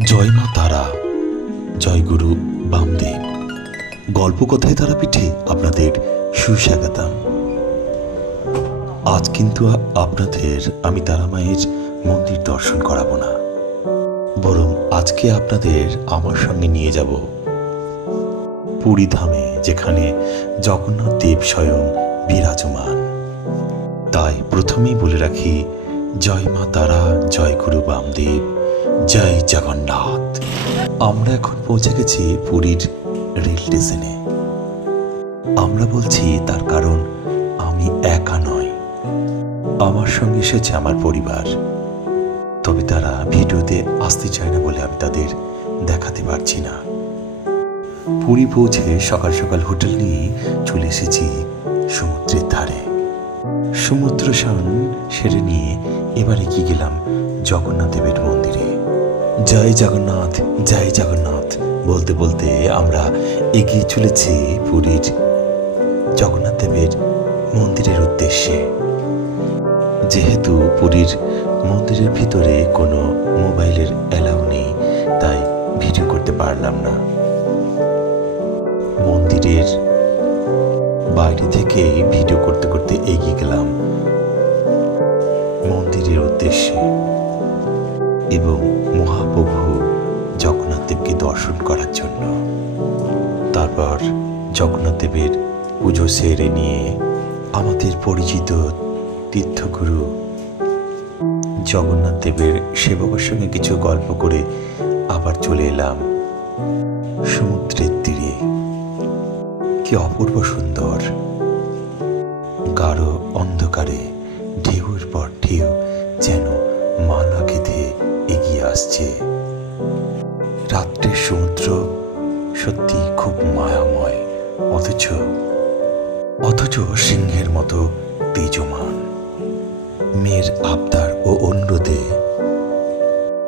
জয় মা তারা, জয় গুরু বামদেব। গল্প কথায় তারাপীঠে আপনাদের সুস্বাগতম। আজ কিন্তু আপনাদের আমি তারা মায়ের মন্দির দর্শন করাবো না। বরং আজকে আপনাদের আমার সঙ্গে নিয়ে যাব। পুরী ধামে, যেখানে জগন্নাথ দেব স্বয়ং বিরাজমান। তাই প্রথমেই বলে রাখি, জয় মা তারা, জয় গুরু বামদেব। জয় জগন্নাথ। আমরা এখন পৌঁছে গেছি পুরীর রেল স্টেশনে। আমরা বলছি, তার কারণ আমি একা নয় আমার সঙ্গে এসেছে আমার পরিবার। তবে তারা ভিডিওতে আসতে চায় না বলে আমি তাদের দেখাতে পারছি না। পুরী পৌঁছে সকাল সকাল হোটেল নিয়ে চলে এসেছি সমুদ্রের ধারে। সমুদ্র স্নান সেরে নিয়ে এবার এগিয়ে গেলাম জগন্নাথ দেবের মন্দিরে। জয় জগন্নাথ জয় জগন্নাথ। বলতে বলতে আমরা এগিয়ে চলেছি পুরীর জগন্নাথ দেবের মন্দিরের উদ্দেশ্যে। যেহেতু পুরীর মন্দিরের ভিতরে কোনো মোবাইলের অ্যালাউ নেই, তাই ভিডিও করতে পারলাম না। মন্দিরের বাইরে থেকে ভিডিও করতে করতে এগিয়ে গেলাম। মন্দিরের উদ্দেশ্যে। এবং মহাপ্রভু জগন্নাথ দেবকে দর্শন করার জন্য। তারপর জগন্নাথ দেবের পুজো সেরে নিয়ে আমাদের পরিচিত তীর্থগুরু জগন্নাথ দেবের সেবকের সঙ্গে কিছু গল্প করে আবার চলে এলাম সমুদ্রের তীরে। কি অপূর্ব সুন্দর। গাঢ় অন্ধকারে ঢেউর পর ঢেউ যেন মালা গেঁথে এগিয়ে আসছে। রাত্রের সমুদ্র সত্যি খুব মায়াময়, অথচ অথচ সিংহের মতো তেজমান। মেয়ের আবদার ও অনুরোধে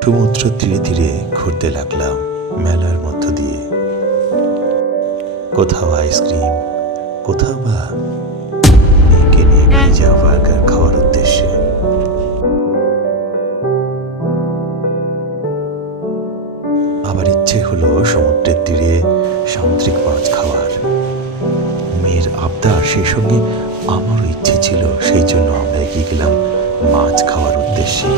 সমুদ্র ধীরে ধীরে ঘুরতে লাগলাম মেলার মধ্য দিয়ে। কোথাও আইসক্রিম কোথাও বা আবদার সেই সঙ্গে আমারও ইচ্ছে ছিল সেই জন্য আমরা এগিয়ে গেলাম মাছ খাওয়ার উদ্দেশ্যে।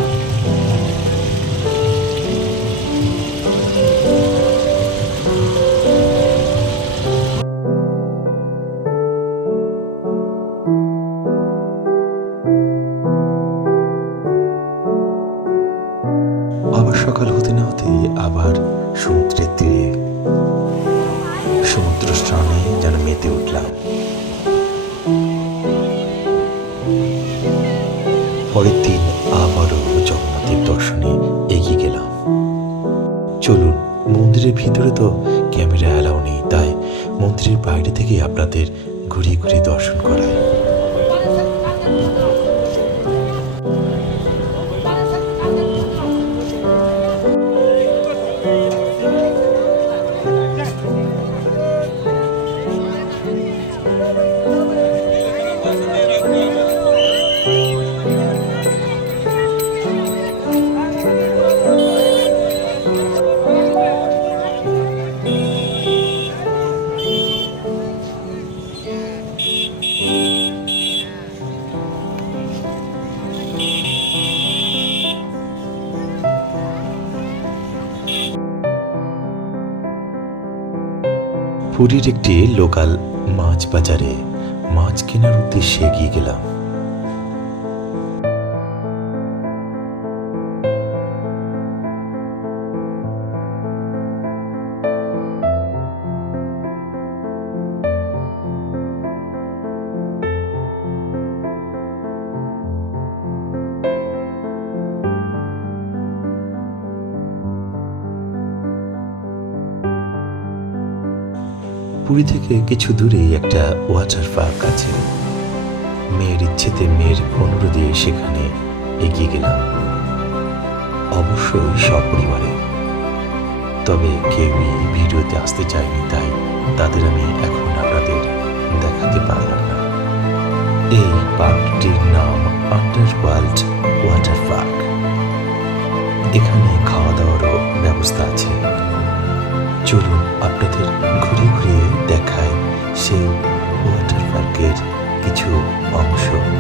আবার সকাল হতে না হতে আবার সমুদ্রের তীরে জগন্নাথের দর্শনে এগিয়ে গেলাম। চলুন, মন্দিরের ভিতরে তো ক্যামেরা অ্যালাউ নেই, তাই মন্দিরের বাইরে থেকেই আপনাদের ঘুরিয়ে ঘুরিয়ে দর্শন করায় পুরীর একটি লোকাল মাছ বাজারে মাছ কেনার উদ্দেশ্যে এগিয়ে গেলাম। পুরী থেকে কিছু দূরেই একটা ওয়াটার পার্ক আছে। মেয়ের ইচ্ছেতে মেয়ের অনুরোধে সেখানে এগিয়ে গেলাম। অবশ্যই সপরিবারে। তবে কেউই ভিডিওতে আসতে চায়নি, তাই তাদের আমি এখন আপনাদের দেখাতে পারলাম না। এই পার্কটির নাম আন্ডার ওয়ার্ল্ড ওয়াটার পার্ক। এখানে খাওয়া দাওয়ারও ব্যবস্থা এখানে 死亡生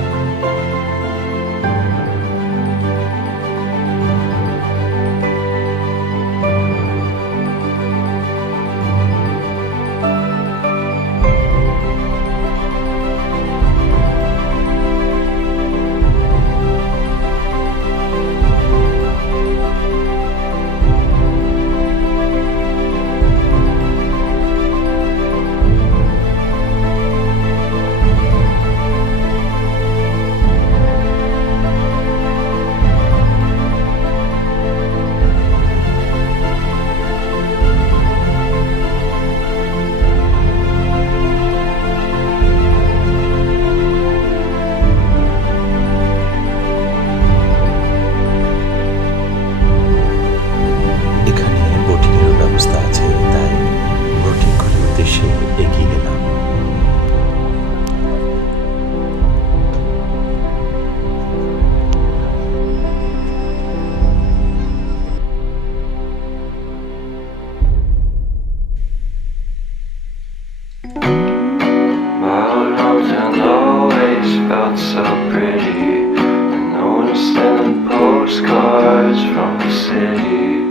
postcards from the city.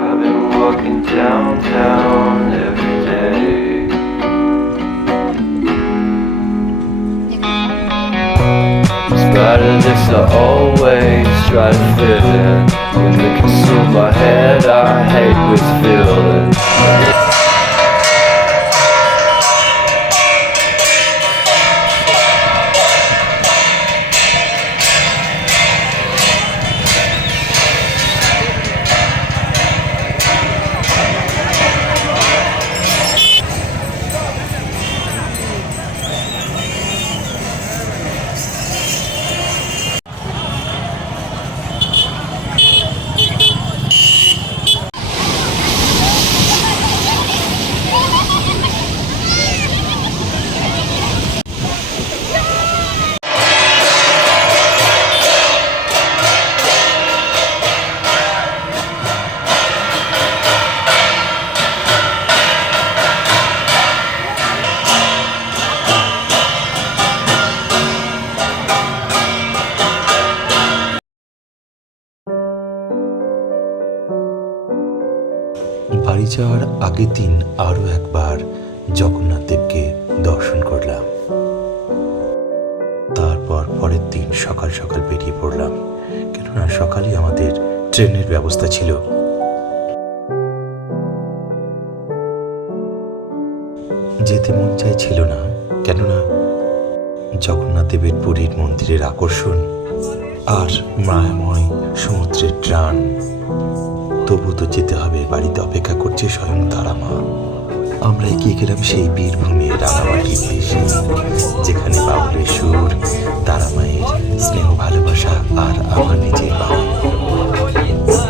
I've been walking downtown every day. Spider licks I always try to fit in. When they consume my head, I hate this feeling. বাড়ি যাওয়ার আগের দিন আরও একবার জগন্নাথ দেবকে দর্শন করলাম। তারপর পরের দিন সকাল সকাল বেরিয়ে পড়লাম। কেননা সকালে আমাদের ট্রেনের ব্যবস্থা ছিল। যেতে মন চাইছিল না, কেননা জগন্নাথ দেবের পুরীর মন্দিরের আকর্ষণ আর মায়াময় সমুদ্রের টান তবু তো যেতে হবে, বাড়িতে অপেক্ষা করছে স্বয়ং তারা মা। আমরা এগিয়ে গেলাম সেই বীরভূমি রাঙামাটি দেশে যেখানে বাউলের সুর, তারা মায়ের স্নেহ ভালোবাসা আর আমার নিজের বাবা